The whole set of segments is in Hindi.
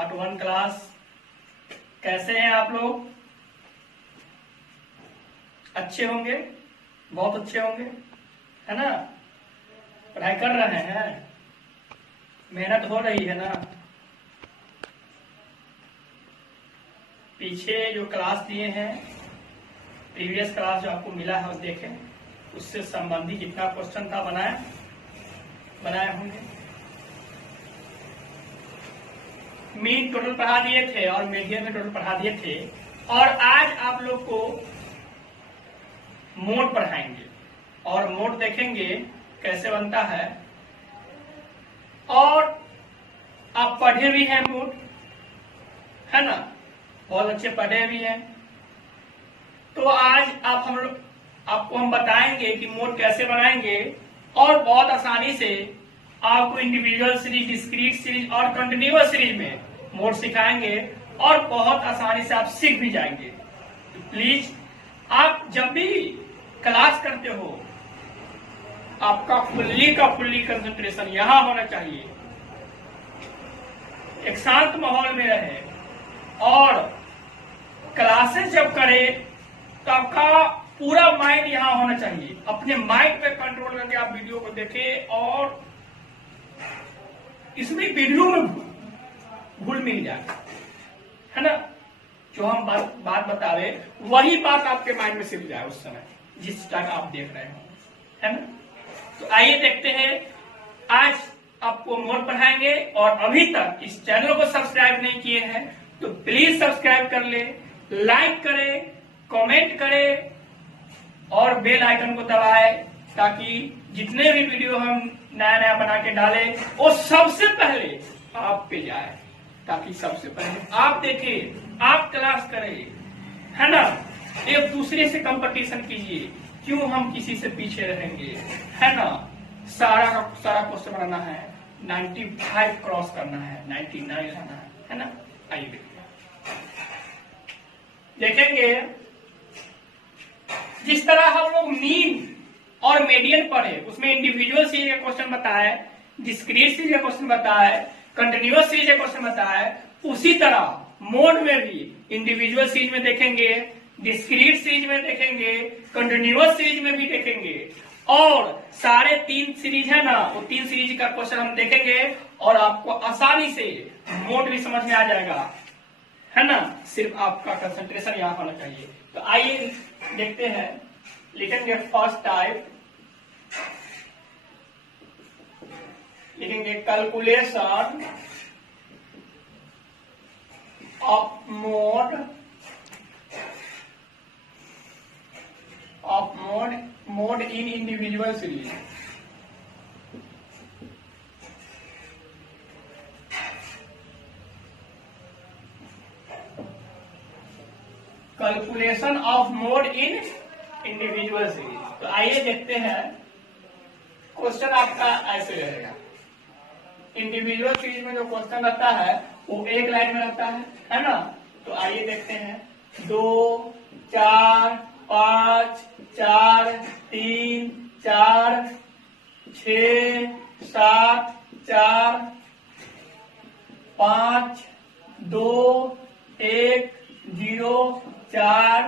Part 1 class. कैसे हैं आप लोग? अच्छे होंगे, बहुत अच्छे होंगे, है ना? पढ़ाई कर रहे हैं, मेहनत हो रही है ना? पीछे जो क्लास दिए हैं, प्रीवियस क्लास जो आपको मिला है देखें, उससे संबंधित जितना क्वेश्चन था बनाए होंगे। मीन टोटल पढ़ा दिए थे और मीडियन में टोटल पढ़ा दिए थे, और आज आप लोग को मोड पढ़ाएंगे और मोड देखेंगे कैसे बनता है। और आप पढ़े भी हैं मोड, है ना? बहुत अच्छे पढ़े भी हैं। तो आज आपको हम बताएंगे कि मोड कैसे बनाएंगे, और बहुत आसानी से आपको इंडिविजुअल सीरीज, डिस्क्रीट सीरीज और कंटिन्यूअस सीरीज में मोड सिखाएंगे, और बहुत आसानी से आप सीख भी जाएंगे। तो प्लीज आप जब भी क्लास करते हो, आपका फुल्ली कंसंट्रेशन यहां होना चाहिए, एक शांत माहौल में रहे, और क्लासेस जब करें तो आपका पूरा माइंड यहां होना चाहिए। अपने माइंड पे कंट्रोल करके आप वीडियो को देखें, और इसमें वीडियो में घुल मिल जाए, है ना? जो हम बात बता रहे वही बात आपके माइंड में सिर्फ जाए उस समय जिस टाइम आप देख रहे हो, है ना? तो आइए देखते हैं, आज आपको मोड पढ़ाएंगे। और अभी तक इस चैनल को सब्सक्राइब नहीं किए हैं तो प्लीज सब्सक्राइब कर ले, लाइक करें, कमेंट करें और बेल आइकन को दबाएं, ताकि जितने भी वीडियो हम नया बना के डालें वो सबसे पहले आप पे जाए, ताकि सबसे पहले आप देखें, आप क्लास करें, है ना? एक दूसरे से कंपटीशन कीजिए, क्यों हम किसी से पीछे रहेंगे, है ना? सारा क्वेश्चन बनाना है, 95 क्रॉस करना है, 99 रहना है ना? आइए देखेंगे जिस तरह हम लोग मीन और मीडियन पढ़े, उसमें इंडिविजुअल सीरीज का क्वेश्चन बताया, डिस्क्रीट सीरीज का क्वेश्चन बताया, कंटिन्यूअस सीरीज का क्वेश्चन बताया, उसी तरह मोड में भी इंडिविजुअल सीरीज में देखेंगे, डिस्क्रीट सीरीज में देखेंगे, कंटिन्यूअस सीरीज में भी देखेंगे, और सारे 3 सीरीज है ना, वो 3 सीरीज का क्वेश्चन हम देखेंगे, और आपको आसानी से मोड भी समझ में आ जाएगा, है ना? सिर्फ आपका कंसंट्रेशन यहाँ होना चाहिए। तो आइए देखते हैं, लिखेंगे फर्स्ट टाइप, लिखेंगे calculation of mode in individual series. Calculation of mode in individual series. तो आइए देखते हैं, क्वेश्चन आपका ऐसे रहेगा। इंडिविजुअल सीरीज में जो क्वेश्चन रहता है वो एक लाइन में रहता है ना? तो आइए देखते हैं, 2 4 5 4 3 4 6 7 4 5 2 1 0 4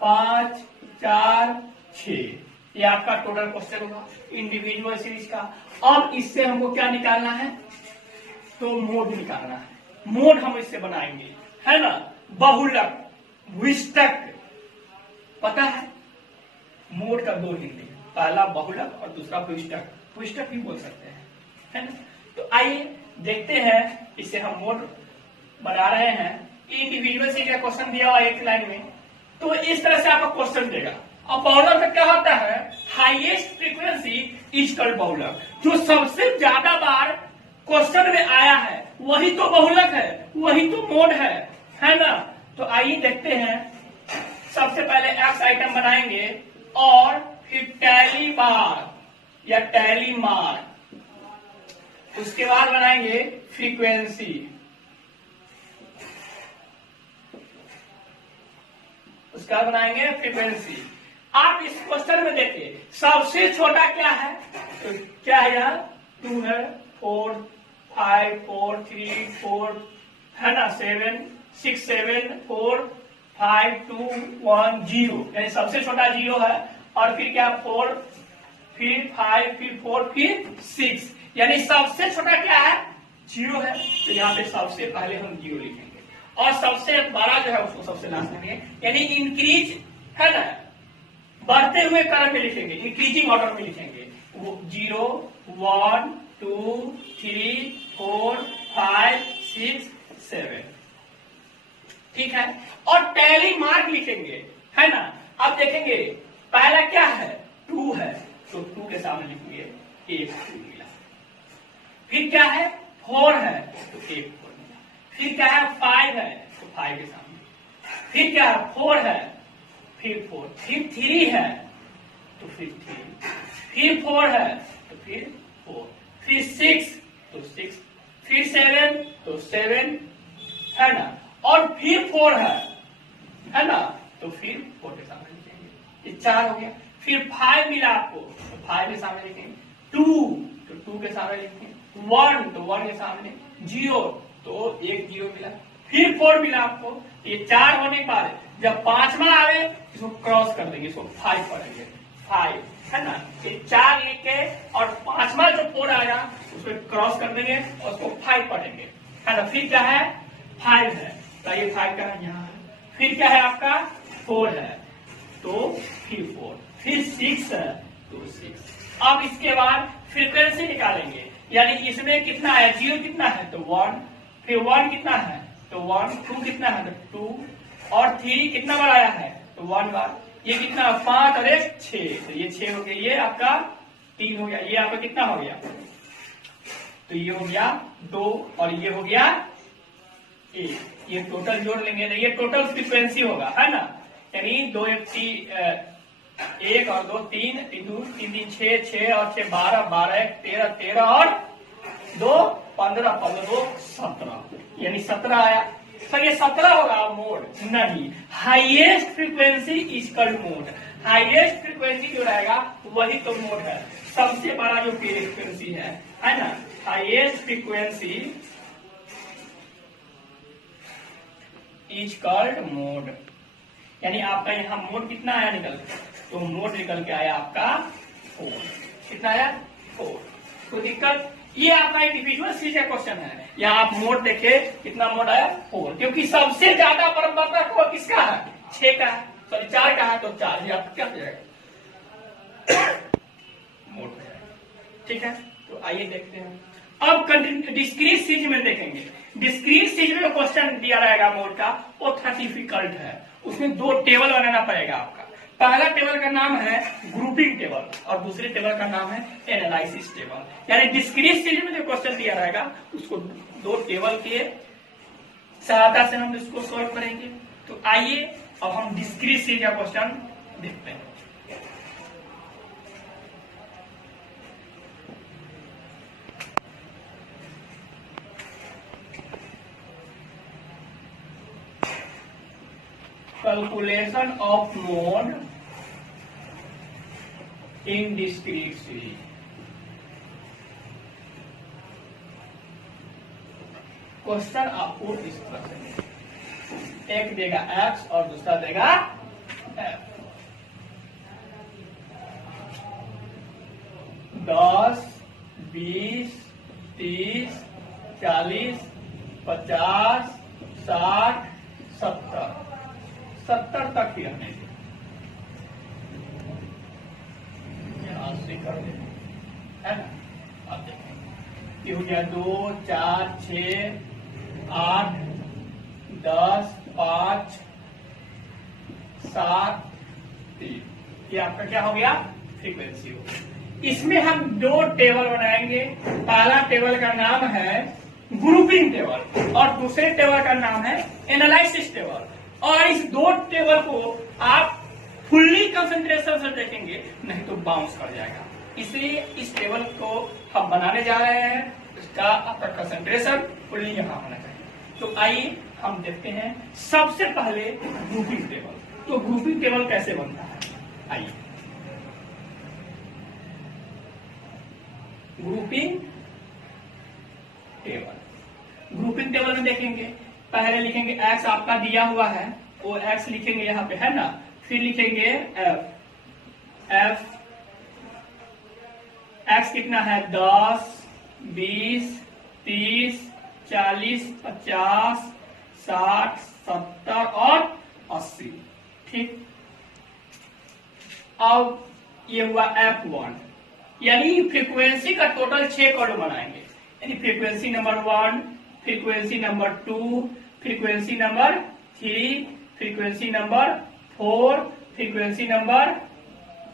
5 4 6। ये आपका टोटल क्वेश्चन होगा इंडिविजुअल सीरीज का। अब इससे हमको क्या निकालना है? तो मोड निकालना है। मोड हम इससे बनाएंगे, है ना? बहुलक, द्विष्टक, पता है? मोड का 2 हिंदी, पहला बहुलक और दूसरा द्विष्टक, द्विष्टक भी बोल सकते हैं, है ना? तो आइए देखते हैं, इससे हम मोड बना रहे हैं। इंडिविजुअल सीरीज का क्वेश्चन दिया हुआ एक लाइन में, तो इस तरह से आपका क्वेश्चन देगा। अब बहुलक में क्या होता है? हाईएस्ट फ्रीक्वेंसी इज कॉल्ड बहुलक। जो सबसे ज्यादा बार क्वेश्चन में आया है वही तो बहुलक है, वही तो मोड है ना? तो आइए देखते हैं, सबसे पहले एक्स आइटम बनाएंगे और फिर टैली बार या टैली मार, उसके बाद बनाएंगे फ्रीक्वेंसी, उसका बनाएंगे फ्रीक्वेंसी। आप इस क्वेश्चन में देखिए, सबसे छोटा क्या है? तो क्या है यहाँ? 2 है, 4 5 4 3 4 है ना 7 6 7 4 5 2 1 0, यानी सबसे छोटा 0 है। और फिर क्या 4 फिर 5 फिर 4 फिर 6, यानी सबसे छोटा क्या है 0 है। तो यहाँ पे सबसे पहले हम 0 लिखेंगे और सबसे बड़ा जो है उसको सबसे लास्ट में लिखेंगे, यानी इंक्रीज है ना बढ़ते हुए क्रम में लिखेंगे, इंक्रीजिंग ऑर्डर में लिखेंगे। 0 1 2 3 4 5 6 7, ठीक है। और टैली मार्क लिखेंगे, है ना। अब देखेंगे पहला क्या है 2 है, तो 2 के सामने लिखेंगे 1 2 मिला। फिर क्या है 4 है तो 1 4 मिला। फिर क्या है 5 है तो 5 के सामने। फिर क्या है 4 है फिर 4, फिर 3 है तो फिर 3, फिर 4 है तो फिर 4, फिर 6 तो 6, फिर 7 तो 7, है ना। और फिर 4 है ना, तो फिर 4 के सामने लिखेंगे, ये 4 हो गया। फिर 5 मिला आपको तो 5 के सामने लिखेंगे। 2 तो 2 के सामने लिखेंगे। 1 तो 1 के सामने। 0 तो 1 0 मिला। फिर 4 मिला आपको, ये 4 होने के बाद जब 5वां आवे इसको क्रॉस कर देंगे, इसको 5 पढ़ेंगे 5, है ना। ये 4 लिख के और 5वां जो 4 आएगा उसको क्रॉस कर देंगे और उसको 5 पढ़ेंगे, है ना। फिर क्या है 5 है, तो ये 5 का यहाँ है। फिर क्या है आपका 4 है तो फिर 4, फिर 6 है तो 6। अब इसके बाद फ्रीक्वेंसी निकालेंगे, यानी इसमें कितना है 0 कितना है तो 1, फिर 1 कितना है तो 1, 2 कितना है तो 2, और 3 कितना बार आया है तो 1 बार। ये कितना 5 और 1 6, तो ये 6 हो गया। ये आपका 3 हो गया। ये आपका कितना हो गया तो ये हो गया 2 और ये हो गया 1। ये टोटल जोड़ लेंगे तो ये टोटल फ्रीक्वेंसी होगा, है ना। यानी 2 1 और 2 3 3 2 3 3 6 6 और 6 12 12 1 13 13 और 2 15 15 2 17, यानी 17 आया। सर ये 17 होगा मोड नहीं, highest frequency is called mode. Highest frequency जो रहेगा वही तो मोड है, सबसे बड़ा जो फ्रीक्वेंसी है ना। Highest frequency is called mode, यानी आपका यहाँ मोड कितना आया निकल के, तो मोड निकल के आया आपका 4। कितना आया 4। तो दिक्कत ये आपका इंडिविजुअल सी का क्वेश्चन है। यहाँ आप मोड देखे कितना मोड आया 4, क्योंकि सबसे ज्यादा परम्परागत वो किसका है 6 का है, सॉरी 4 का है, तो 4 ही आपका क्या हो जाएगा मोड हो जाएगा, ठीक है। तो आइए देखते हैं अब डिस्क्रीट सीरीज में देखेंगे। डिस्क्रीट सीरीज में क्वेश्चन दिया रहेगा मोड का, वो थोड़ा डिफिकल्ट है। उसमें 2 टेबल बनाना पड़ेगा आपका। पहला टेबल का नाम है ग्रुपिंग टेबल और दूसरे टेबल का नाम है एनालिसिस टेबल। यानी डिस्क्रीट सीरीज में जो क्वेश्चन दिया रहेगा उसको 2 टेबल के सहायता से हम इसको सॉल्व करेंगे। तो आइए अब हम डिस्क्रीट सीरीज का क्वेश्चन देखते हैं। Calculation of mode in discrete series। Question आपको इस तरह से एक देगा x और दूसरा देगा f। 10 20 30 40 50 60 70 तक ही हमें यहां से कर देंगे, है ना। अब देखें ये हो गया 2 4 6 8 10 5 7 3, ये आपका क्या हो गया फ्रीक्वेंसी हो गया। इसमें हम 2 टेबल बनाएंगे। पहला टेबल का नाम है ग्रुपिंग टेबल और दूसरे टेबल का नाम है एनालिसिस टेबल। और इस 2 टेबल को आप फुल्ली कंसंट्रेशन से देखेंगे, नहीं तो बाउंस कर जाएगा। इसलिए इस टेबल को हम बनाने जा रहे हैं, इसका आपका कंसंट्रेशन फुल्ली यहाँ होना चाहिए। तो आइए हम देखते हैं सबसे पहले ग्रुपिंग टेबल। तो ग्रुपिंग टेबल कैसे बनता है, आइए। ग्रुपिंग टेबल में देखेंगे पहले लिखेंगे x आपका दिया हुआ है, वो x लिखेंगे यहाँ पे, है ना। फिर लिखेंगे f x कितना है 10, 20, 30, 40, 50, 60, 70 और 80। ठीक, अब ये हुआ F1, यानी फ्रीक्वेंसी का टोटल 6 कॉलम बनाएंगे, यानी frequency number 1, frequency number 2, frequency number 3, frequency number 4, frequency number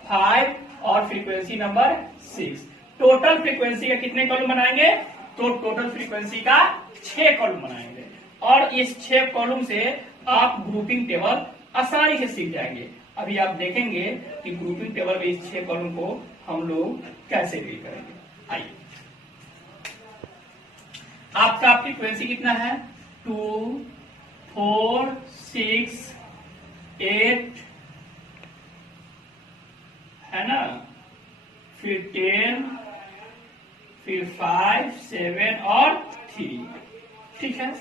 5 और फ्रीक्वेंसी नंबर 6। टोटल फ्रीक्वेंसी का कितने कॉलम बनाएंगे? तो टोटल फ्रीक्वेंसी का 6 कॉलम बनाएंगे, और इस 6 कॉलम से आप ग्रुपिंग टेबल आसानी से सीख जाएंगे। अभी आप देखेंगे कि ग्रुपिंग टेबल में इस 6 कॉलम को हम लोग कैसे डील करेंगे। आइए, आपका फ्रीक्वेंसी कितना है? 2, 4, 6, 8, है ना, फिर 10, फिर 5, 7 और 3। ठीक है,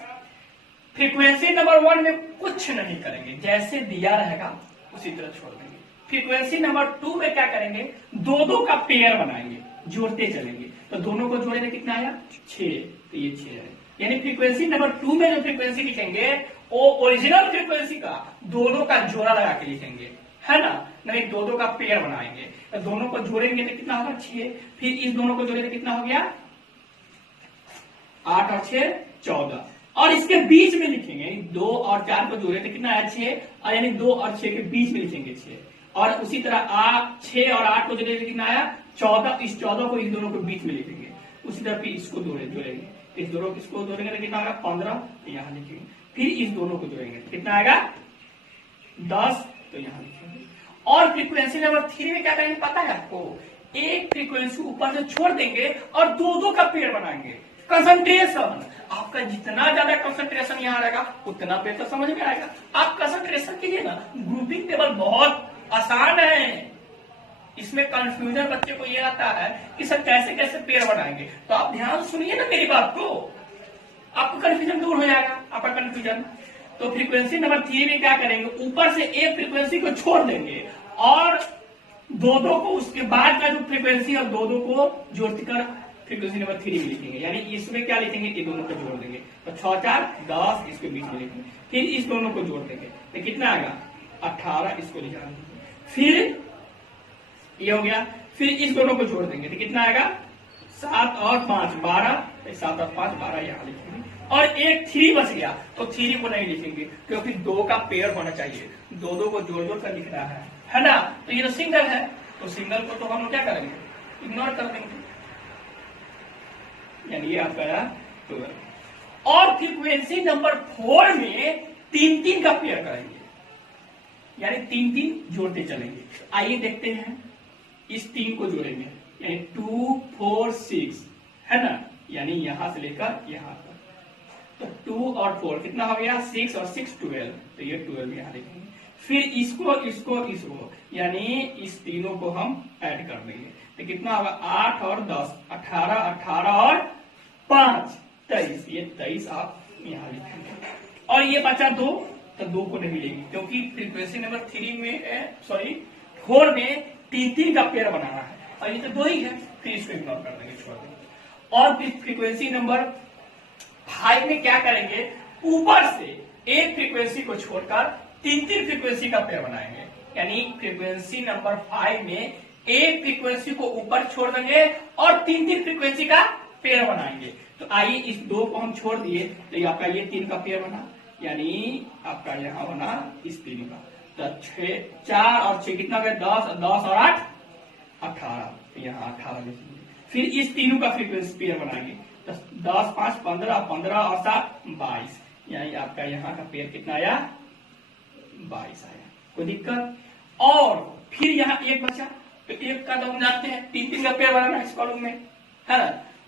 फ्रीक्वेंसी नंबर 1 में कुछ नहीं करेंगे, जैसे दिया रहेगा उसी तरह छोड़ देंगे। फ्रीक्वेंसी नंबर 2 में क्या करेंगे? 2-2 का पेयर बनाएंगे, जोड़ते चलेंगे। तो दोनों को जोड़ेंगे, कितना आया? 6, तो ये 6 है। यानी फ्रीक्वेंसी नंबर 2 में जो फ्रीक्वेंसी लिखेंगे वो ओरिजिनल फ्रीक्वेंसी का दोनों का जोड़ा लगा के लिखेंगे, है ना, नहीं 2-2 का पेयर बनाएंगे। तो दोनों को जोड़ेंगे तो कितना होगा? 6। फिर इस दोनों को जोड़ेंगे, कितना हो गया? 8 और 6 14, और इसके बीच में लिखेंगे 2 और 4 को जोड़े तो कितना आया? 6, और यानी 2 और 6 के बीच में लिखेंगे 6। और उसी तरह 6 और 8 को जोड़े तो कितना आया? 14। इस 14 को इन दोनों के बीच में लिखेंगे। उसी तरह फिर इसको जोड़ेंगे, इस दोनों इसको जोड़ेंगे तो कितना आएगा? 15, तो यहाँ लिखेंगे। फिर इस दोनों को जोड़ेंगे, कितना आएगा? 10, तो यहाँ लिखेंगे। और फ्रीक्वेंसी नंबर 3 में क्या करेंगे पता है आपको? एक फ्रीक्वेंसी ऊपर से छोड़ देंगे और 2-2 का पेयर बनाएंगे। कंसंट्रेशन, आपका जितना ज्यादा कंसंट्रेशन यहाँ रहेगा उतना बेहतर समझ में आएगा। आप कंसंट्रेशन कीजिए ना, ग्रुपिंग टेबल बहुत आसान है। इसमें कंफ्यूजन बच्चे को ये आता है कि सर कैसे कैसे पेयर बनाएंगे, तो आप ध्यान सुनिए ना मेरी बात को, आपको कंफ्यूजन दूर हो जाएगा, आपका कंफ्यूजन। तो फ्रीक्वेंसी नंबर 3 में क्या करेंगे? ऊपर से एक फ्रीक्वेंसी को छोड़ देंगे और 2-2 को उसके बाद का जो फ्रीक्वेंसी और 2-2 को जोड़कर फ्रीक्वेंसी नंबर 3 में लिखेंगे। यानी इसमें क्या लिखेंगे? ये दोनों को जोड़ देंगे, तो 6 4 10 इसके बीच में लिखेंगे। फिर इस दोनों को जोड़ देंगे तो कितना आएगा? 18, इसको लिखा देंगे। फिर ये हो गया। फिर इस दोनों को जोड़ देंगे तो कितना आएगा? 7 और 5 12, 7 और 5 12 यहाँ लिखेंगे। और एक 3 बच गया, तो 3 को नहीं लिखेंगे क्योंकि 2 का पेयर होना चाहिए, 2-2 को जोड़ जोड़ कर लिख रहा है ना। तो ये तो सिंगल है, तो सिंगल को तो हम लोग क्या करेंगे? इग्नोर कर देंगे, यानी ये आपका 12। और फ्रीक्वेंसी नंबर 4 में 3-3 का पेयर करेंगे, यानी 3-3 जोड़ते चलेंगे। आइए देखते हैं, इस 3 को जोड़ेंगे, यानी 2 4 6, है ना, यानी यहां से लेकर यहां तक। तो 2 और 4 कितना हो गया? 6 और 6 12, तो ये 12 यहां लिखेंगे। फिर इसको यानी इस तीनों को हम ऐड कर देंगे तो कितना होगा? 8 और 10 18, 18 और 5 23, ये 23 आप यहां लिखेंगे। और ये बचा 2, तो 2 को नहीं लेंगे क्योंकि फ्रीक्वेंसी नंबर 3 में 4 में 3-3 का पेयर बनाना है, और ये तो 2 ही है, फिर इसको इग्नोर कर देंगे, छोड़ देंगे। और फिर फ्रीक्वेंसी नंबर 5 में क्या करेंगे? ऊपर से एक फ्रीक्वेंसी को छोड़कर 3-3 फ्रीक्वेंसी का पेयर बनाएंगे। यानी फ्रीक्वेंसी नंबर 5 में एक फ्रीक्वेंसी को ऊपर छोड़ देंगे और 3-3 फ्रीक्वेंसी का पेयर बनाएंगे। तो आइए इस 2 को हम छोड़ दिए, तो आपका ये 3 का पेयर बना, यानी आपका यहाँ बना इस 3 का। तो 4 और 6 कितना हो गया? 10 और 8 18, तो यहाँ 18 लिखेंगे। फिर इस तीनों का फ्रीक्वेंसी पेयर बनाएंगे, 10 5 15, 15 और 7 22, यानी आपका यहाँ का पेयर कितना आया? 22 आया। कोई दिक्कत? और फिर यहाँ एक बचा, तो एक का तो हम जानते हैं 3-3 का पेयर बनाना इस कॉलम में, है ना।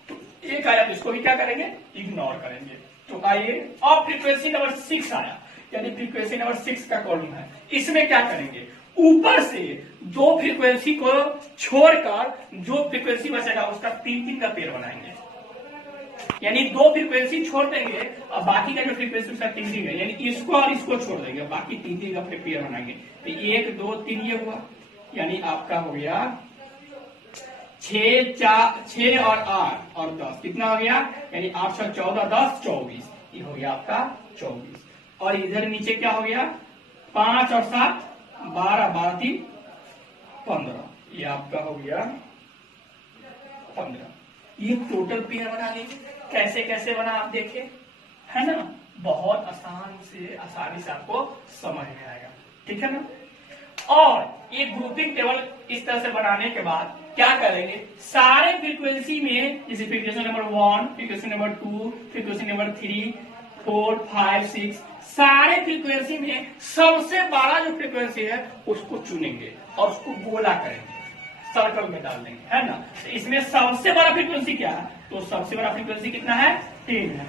तो एक आया तो इसको भी क्या करेंगे? इग्नोर करेंगे। तो आइए, और फ्रीक्वेंसी नंबर 6 आया, यानी फ्रीक्वेंसी नंबर 6 का कॉलम है। इसमें क्या करेंगे? ऊपर से 2 फ्रीक्वेंसी को छोड़कर जो फ्रीक्वेंसी बचेगा उसका 3-3 का पेयर बनाएंगे। यानी दो फ्रीक्वेंसी छोड़ देंगे और बाकी का जो फ्रीक्वेंसी उसका तीन है, यानी इसको और इसको छोड़ देंगे, बाकी तीन का फिर पेयर बनाएंगे। तो 1 2 3 ये हुआ, यानी आपका हो गया 6 और 8 और 10 कितना हो गया, यानी 8 से 14 10 24, ये हो गया आपका 24। और इधर नीचे क्या हो गया 5 और 7 12 12 3 15, ये आपका हो गया 15। ये टोटल पेयर बना लीजिए। कैसे कैसे बना आप देखिए, है ना, बहुत आसानी से आपको समझ में आएगा, ठीक है ना। और ये ग्रुपिंग टेबल इस तरह से बनाने के बाद क्या करेंगे, सारे फ्रीक्वेंसी में, जैसे frequency number 1, frequency number 2, frequency number 3 4 5 6, सारे फ्रीक्वेंसी में सबसे बड़ा जो फ्रीक्वेंसी है उसको चुनेंगे और उसको गोला करेंगे, सर्कल में डाल देंगे, है ना। तो इसमें सबसे बड़ा फ्रीक्वेंसी क्या है, तो सबसे बड़ा फ्रीक्वेंसी कितना है 10 है।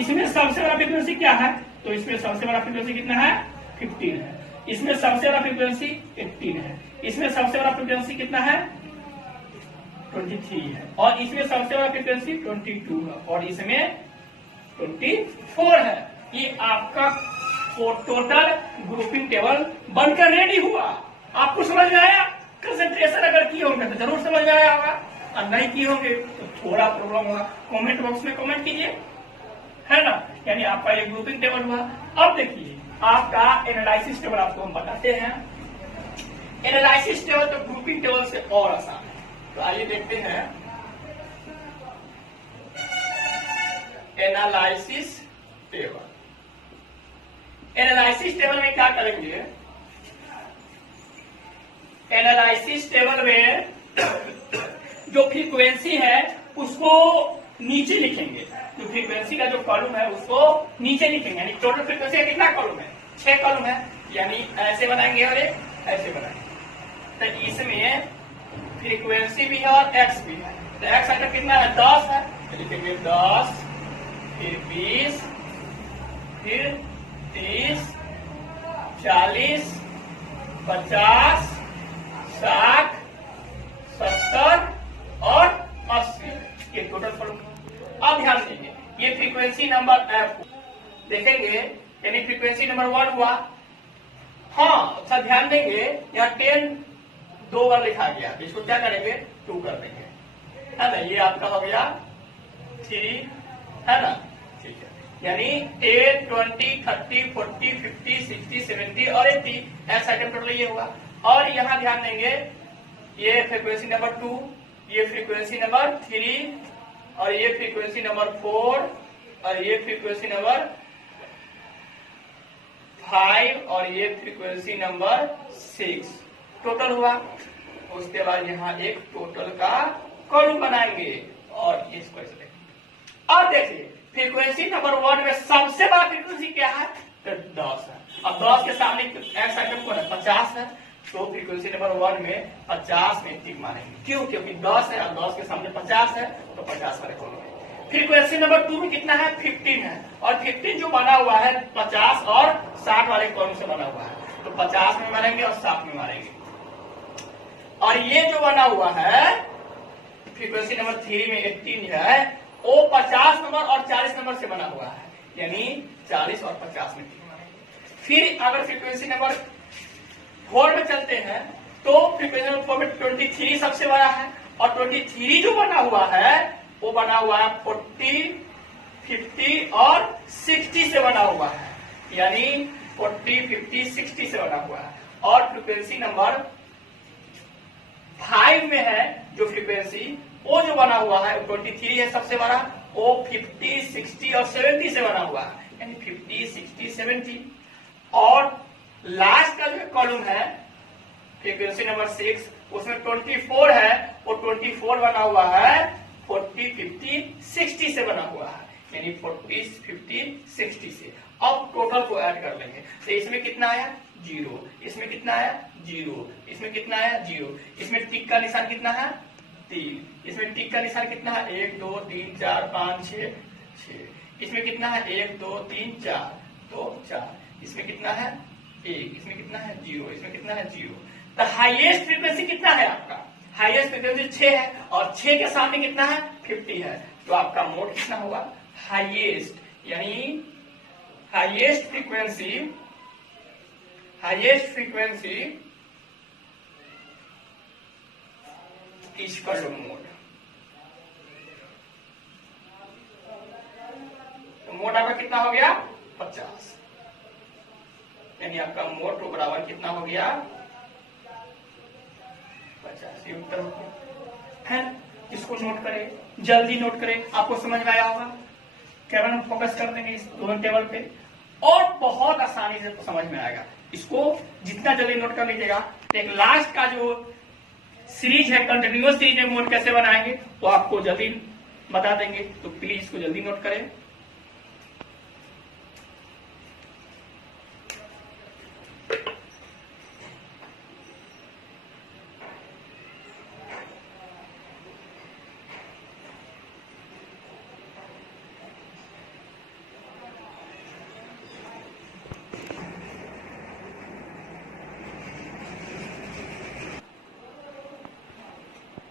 इसमें सबसे बड़ा फ्रीक्वेंसी क्या है, तो इसमें सबसे बड़ा फ्रीक्वेंसी कितना है 15 है। इसमें सबसे बड़ा फ्रीक्वेंसी 18 है। इसमें सबसे बड़ा फ्रीक्वेंसी कितना है 23 है। और इसमें सबसे बड़ा फ्रीक्वेंसी 22 है और इसमें 24 है। ये आपका टोटल ग्रुपिंग टेबल बनकर रेडी हुआ। आपको समझ में आया? कंसेंट्रेशन अगर किए होंगे तो जरूर समझ में आया होगा, और नहीं किए होंगे तो थोड़ा प्रॉब्लम होगा। कमेंट बॉक्स में कमेंट कीजिए, है ना। यानी आपका ये ग्रुपिंग टेबल हुआ। अब देखिए आपका एनालिसिस टेबल आपको हम बताते हैं। एनालिसिस टेबल तो ग्रुपिंग टेबल से और आसान है, तो आइए देखते हैं एनालिसिस टेबल। एनालिसिस टेबल में क्या करेंगे, एनालिसिस टेबल में जो फ्रीक्वेंसी है उसको नीचे लिखेंगे, जो फ्रीक्वेंसी का जो कॉलम है उसको नीचे लिखेंगे। यानी टोटल फ्रीक्वेंसी का कितना कॉलम है 6 कॉलम है, यानी ऐसे बनाएंगे और एक ऐसे बनाएंगे। तो इसमें फ्रीक्वेंसी भी है और एक्स भी है। तो एक्स आइटम कितना है 10 है, तो लिखेंगे 10, फिर 20, फिर 30, 40, 50, 60, 70 और 80, ये टोटल कॉलम। अब ध्यान देंगे ये फ्रीक्वेंसी नंबर एफ देखेंगे, यानी फ्रीक्वेंसी नंबर 1 हुआ। हाँ अच्छा ध्यान देंगे यहाँ 10 2 बार लिखा गया, इसको क्या करेंगे 2 कर देंगे, है ना। ये आपका हो गया 3, है ना, ठीक है। यानी 10 20 30 40 50 60 70 और 80 एक्स आइटम टोटल ये हुआ। और यहाँ ध्यान देंगे ये फ्रीक्वेंसी नंबर 2, ये फ्रीक्वेंसी नंबर 3 और ये फ्रीक्वेंसी नंबर 4 और ये फ्रीक्वेंसी नंबर 5 और ये फ्रीक्वेंसी नंबर 6 टोटल हुआ। उसके बाद यहाँ एक टोटल का कॉलम बनाएंगे और इसको ऐसे देखेंगे। अब देखिए फ्रीक्वेंसी नंबर 1 में सबसे बड़ा फ्रीक्वेंसी क्या है तो 10 है। अब 10 के सामने एक्स आइटम कौन है 50 है, तो फ्रीक्वेंसी नंबर 1 में 50 में टिक मारेंगे। क्यों? क्योंकि 10 है और 10 के सामने 50 है तो 50 वाले कॉलम है। फ्रीक्वेंसी नंबर 2 में कितना है 15 है, और 15 जो बना हुआ है 50 और 60 वाले कॉलम से बना हुआ है, तो 50 में मारेंगे और 60 में मारेंगे। और ये जो बना हुआ है फ्रीक्वेंसी नंबर 3 में 18 है, वो 50 नंबर और 40 नंबर से बना हुआ है, यानी 40 और 50 में टिक मारेंगे। फिर अगर फ्रीक्वेंसी नंबर 4 में चलते हैं तो फ्रीक्वेंसी नंबर 4 में 23 सबसे बड़ा है, और 23 जो बना हुआ है वो बना हुआ है 40 50 और 60 से बना हुआ है, यानी 40 50 60 से बना हुआ है। और फ्रीक्वेंसी नंबर 5 में है जो फ्रीक्वेंसी, वो जो बना हुआ है 23 है सबसे बड़ा, वो 50 60 और 70 से बना हुआ है, यानी 50 60 70। और लास्ट का जो कॉलम है फ्रीक्वेंसी नंबर 6, उसमें 24 है, वो 24 बना हुआ है 40 50 60 से बना हुआ है, यानी 40 50 60 से। अब टोटल को ऐड कर लेंगे तो इसमें कितना आया 0, इसमें कितना आया 0, इसमें कितना आया 0, इसमें टिक का निशान कितना है 3, इसमें टिक का निशान कितना है 1 2 3 4 5 6 6, इसमें कितना है 1 2 3 4 तो 4, इसमें कितना है 1, इसमें कितना है 0, इसमें कितना है 0। तो हाईएस्ट फ्रीक्वेंसी कितना है आपका, हाईएस्ट फ्रीक्वेंसी 6 है, और 6 के सामने कितना है 50 है, तो आपका मोड कितना होगा, हाईएस्ट, यानी highest frequency is equal to mode. तो मोड आपका कितना हो गया, 50, यानी आपका मोड टू बराबर कितना हो गया, 50। ये उत्तर हो गया है। इसको नोट करें, जल्दी नोट करें, आपको समझ में आया होगा। केवल हम फोकस कर देंगे इस दोनों टेबल पे और बहुत आसानी से समझ में आएगा। इसको जितना जल्दी नोट कर लीजिएगा। तो एक लास्ट का जो सीरीज है, कंटिन्यूअस सीरीज में मोड कैसे बनाएंगे वो आपको जल्दी बता देंगे, तो प्लीज इसको जल्दी नोट करें।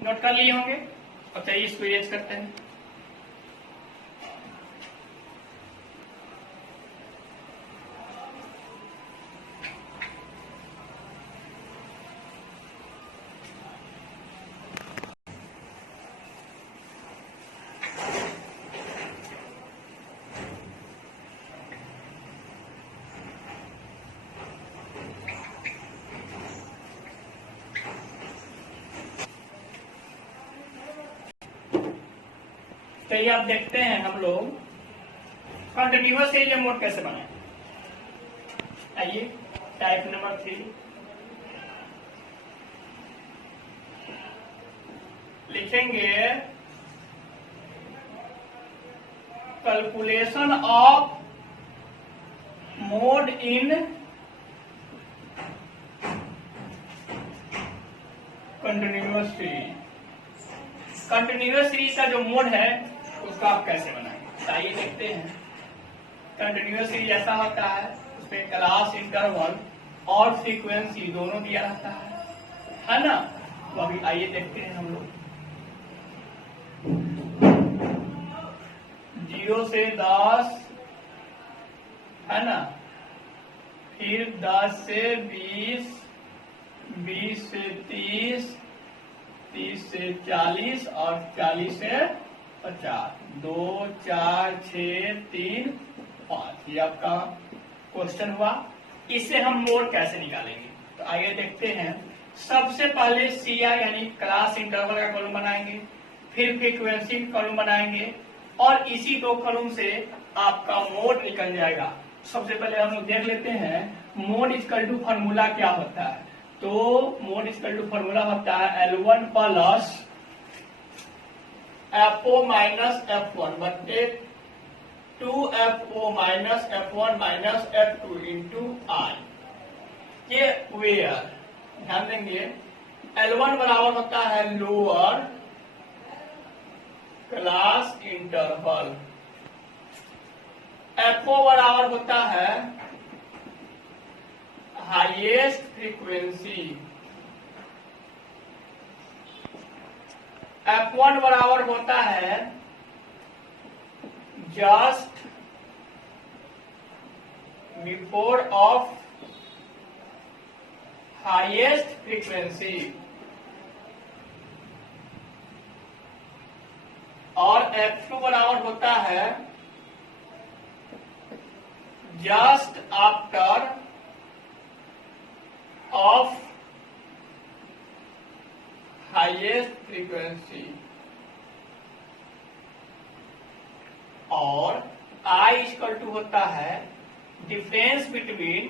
नोट कर लिए होंगे। अब चलिए इसको इरेज करते हैं। तो ये आप देखते हैं हम लोग कंटिन्यूअस सीरीज मोड कैसे बनाए। आइए टाइप नंबर 3 लिखेंगे, calculation of mode in continuous series. Continuous series का जो मोड है उसका आप कैसे बनाएंगे, आइए देखते हैं। कंटिन्यूअस सीरीज ऐसा होता है, उसमें क्लास, इंटरवल और फ्रीक्वेंसी दोनों दिया रहता है ना। तो अभी आइए देखते हैं हम लोग। 0 से 10 है ना, फिर 10 से 20, 20 से 30, 30 से 40 और 40 से 50। 2, 4, 6, 3, 5। ये आपका क्वेश्चन हुआ। इससे हम मोड कैसे निकालेंगे, तो आइए देखते हैं। सबसे पहले CI यानी क्लास इंटरवल का कॉलम बनाएंगे, फिर फ्रीक्वेंसी कॉलम बनाएंगे और इसी दो कॉलम से आपका मोड निकल जाएगा। सबसे पहले हम लोग देख लेते हैं मोड इक्वल टू फॉर्मूला क्या होता है। तो मोड इक्वल टू फॉर्मूला होता है L1 plus FO minus F1 बटे 2FO minus F1 minus F2 into I। ये वेयर ध्यान देंगे। L1 बराबर होता है लोअर क्लास इंटरवल, FO बराबर होता है हाईएस्ट फ्रीक्वेंसी, F1 बराबर होता है just before of highest frequency और F2 बराबर होता है just after of highest frequency और I इक्वल टू होता है difference between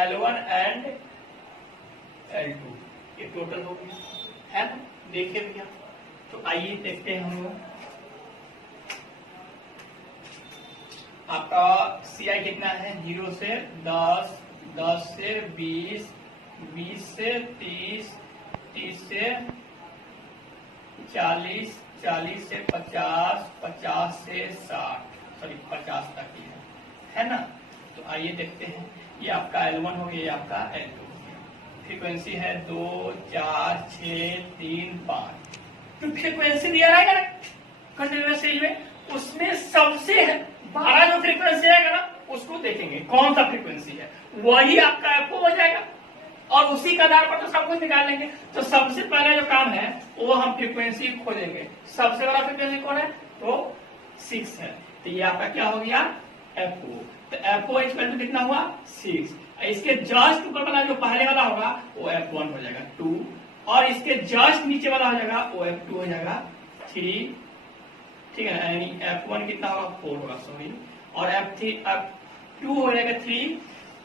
L1 and L2। ये टोटल हो गया है ना, देखिए भैया। तो आइए देखते हैं हम लोग। आपका CI कितना है, 0 से 10, 10 से 20, 20 से 30, 30 से 40, 40 से 50, 50 से 60, सॉरी 50 तक ही है ना। तो आइए देखते हैं ये आपका L1 हो गया, ये आपका L2 हो गया। फ्रीक्वेंसी है 2 4 6 3 5। तो फ्रीक्वेंसी दिया रहेगा ना कंटिन्यूअस सीरीज में, उसमें सबसे बड़ा जो फ्रीक्वेंसी आएगा ना उसको देखेंगे कौन सा फ्रीक्वेंसी है, वही आपका FO हो जाएगा और उसी के आधार पर तो सब कुछ निकाल लेंगे। तो सबसे पहले जो काम है वो हम फ्रीक्वेंसी खोजेंगे। सबसे बड़ा फ्रीक्वेंसी कौन है, तो 6 है। तो ये आपका क्या हो गया, FO। तो FO इक्वल टू कितना हुआ, 6। इसके जस्ट ऊपर वाला जो पहले वाला होगा वो F1 हो जाएगा 2, और इसके जस्ट नीचे वाला हो जाएगा वो F2 हो जाएगा 3, ठीक है ना। यानी F1 कितना होगा, 4 होगा, सॉरी, और F2 हो जाएगा 3,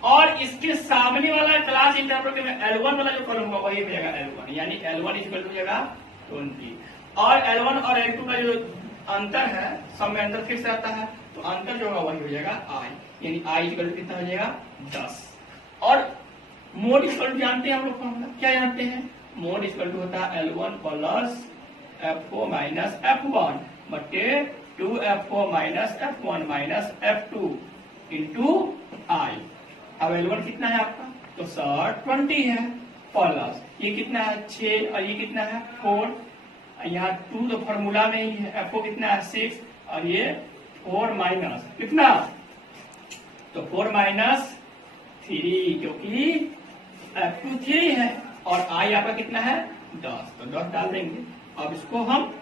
और इसके सामने वाला क्लास इंटरवल में L1 वाला जो कॉलम होगा वही हो जाएगा L1, यानी L1 इक्वल टू हो जाएगा 20। और L1 और L2 का जो अंतर है सब में अंतर फिक्स रहता है, तो अंतर जो होगा वही हो जाएगा I, यानी I इक्वल टू कितना हो जाएगा 10। और मोड इक्वल टू जानते हैं हम लोग फॉर्मूला, क्या जानते हैं, मोड इक्वल टू होता है L1 plus F4 minus F1 बटे 2F4 minus F1 minus F2 into I। अब L1 कितना है आपका, तो सर 20 है, प्लस ये कितना है 6, और ये कितना है 4, यहाँ 2 तो फॉर्मूला में ही है, FO कितना है 6, और ये 4 माइनस कितना, तो 4 माइनस 3, क्योंकि F2 3 है, और I आपका कितना है 10, तो 10 डाल देंगे। अब इसको हम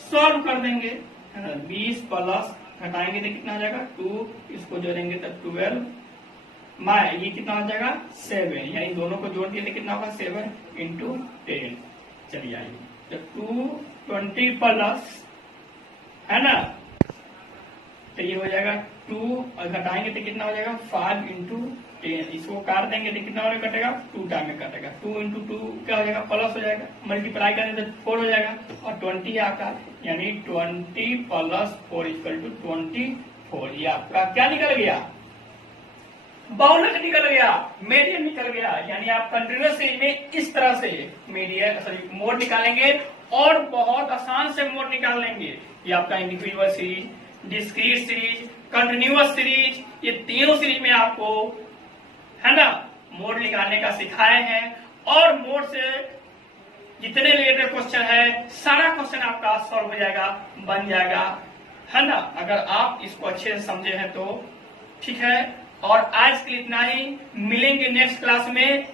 सॉल्व कर देंगे, 20 प्लस घटाएंगे तो कितना हो जाएगा 2, इसको जोड़ेंगे तो 12, ये कितना हो जाएगा 7, यानी दोनों को जोड़ दिए कितना होगा 7 इंटू 10। चलिए आइए, तो 220 प्लस है ना, तो ये हो जाएगा 2, और घटाएंगे तो कितना हो जाएगा 5 इंटू 10, इसको काट देंगे तो कितना वाला कटेगा 2 टाइम में कटेगा, 2 इंटू 2 क्या हो जाएगा प्लस हो जाएगा, मल्टीप्लाई करेंगे तो 4 हो जाएगा, और 20 है आपका, यानी 20 प्लस 4 इक्वल टू 24। ये आपका क्या निकल गया, बहुलक निकल गया, मीडियन निकल गया। यानी आप कंटिन्यूअस सीरीज में इस तरह से मोड निकालेंगे, और बहुत आसान से मोड निकाल लेंगे। ये आपका individual series, discrete series, continuous series, ये तीनों सीरीज में आपको है ना मोड निकालने का सिखाए हैं, और मोड से जितने रिलेटेड क्वेश्चन है सारा क्वेश्चन आपका सॉल्व हो जाएगा, बन जाएगा, है ना। अगर आप इसको अच्छे से समझे हैं तो ठीक है। और आज के लिए इतना ही, मिलेंगे नेक्स्ट क्लास में,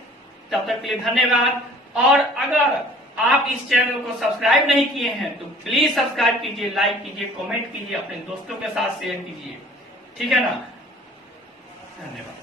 तब तक के लिए धन्यवाद। और अगर आप इस चैनल को सब्सक्राइब नहीं किए हैं तो प्लीज सब्सक्राइब कीजिए, लाइक कीजिए, कमेंट कीजिए, अपने दोस्तों के साथ शेयर कीजिए, ठीक है ना। धन्यवाद।